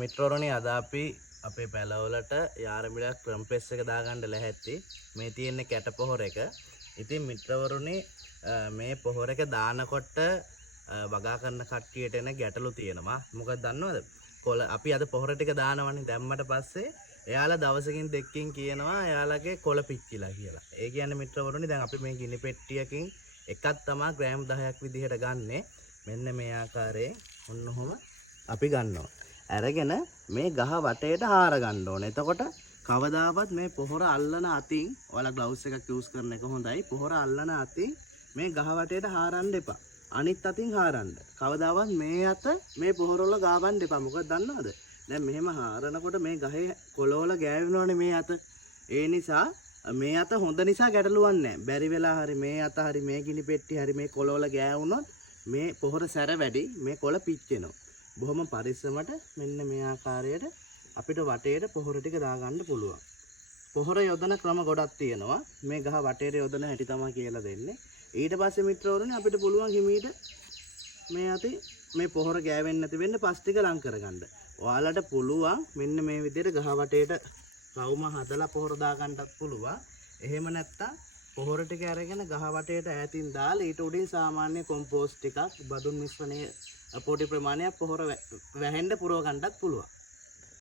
මිත්‍රවරුනි අද අපි අපේ පැලවලට යාරමිලක් ක්‍රම්පෙස් එක දාගන්න ලැහැත්ති. මේ තියෙන්නේ කැට පොහොර එක. ඉතින් මිත්‍රවරුනි මේ පොහොර එක දානකොට වගා කරන කට්ටියට එන ගැටලු තියෙනවා. මොකක්ද දන්නවද? කොළ අපි අද පොහොර ටික දානවනේ. දැම්මට පස්සේ එයාලා දවසකින් දෙකකින් කියනවා එයාලගේ කොළ පිච්චිලා කියලා. ඒ කියන්නේ මිත්‍රවරුනි දැන් අපි මේ ගිනි පෙට්ටියකින් එකක් තමයි ග්‍රෑම් 10ක් විදිහට ගන්නෙ. මෙන්න මේ ආකාරයෙන් ඔන්නෝම අපි ගන්නවා. අරගෙන මේ ගහ වටේට හාර ගන්න ඕනේ. එතකොට කවදාවත් මේ පොහොර අල්ලන අතින් ඔයාලා ග්ලව්ස් එකක් යූස් කරන එක හොඳයි. පොහොර අල්ලන අතින් මේ ගහ වටේට හාරන්න එපා. අනිත් අතින් හාරන්න. කවදාවත් මේ අත මේ පොහොර වල ගාවන්න එපා. මොකද දන්නවද? දැන් මෙහෙම හාරනකොට මේ ගහේ කොළවල ගෑවෙනවනේ මේ අත. ඒ නිසා මේ අත හොඳ නිසා ගැටලුවක් නැහැ. බැරි වෙලා හරි මේ අත හරි මේ ගිනි පෙට්ටි හරි මේ කොළවල ගෑවුනොත් මේ පොහොර සැර වැඩි මේ කොළ පිච්චෙනවා. බොහොම පරිස්සමට මෙන්න මේ ආකාරයට අපිට වටේට පොහොර ටික දාගන්න පුළුවන්. පොහොර යොදන ක්‍රම ගොඩක් තියෙනවා. මේ ගහ වටේට යොදන හැටි තමයි කියලා දෙන්නේ. ඊට පස්සේ මිත්‍රවරුනි අපිට පුළුවන් හිමීට මේ අතේ මේ පොහොර ගෑවෙන්නේ නැති වෙන්න පස් ටික ලං කරගන්න. ඔයාලට පුළුවන් මෙන්න මේ විදිහට ගහ වටේට රවුම හදලා පොහොර දාගන්නත් පුළුවන්. එහෙම නැත්නම් පොහොර ටික අරගෙන ගහ වටේට ඈතින් දාලා ඊට උඩින් සාමාන්‍ය කොම්පෝස්ට් ටිකක් බදුන් මිශ්‍රණයේ පොඩි ප්‍රමාණයක් පොහොර වැහෙන්න පුරව ගන්නත් පුළුවන්.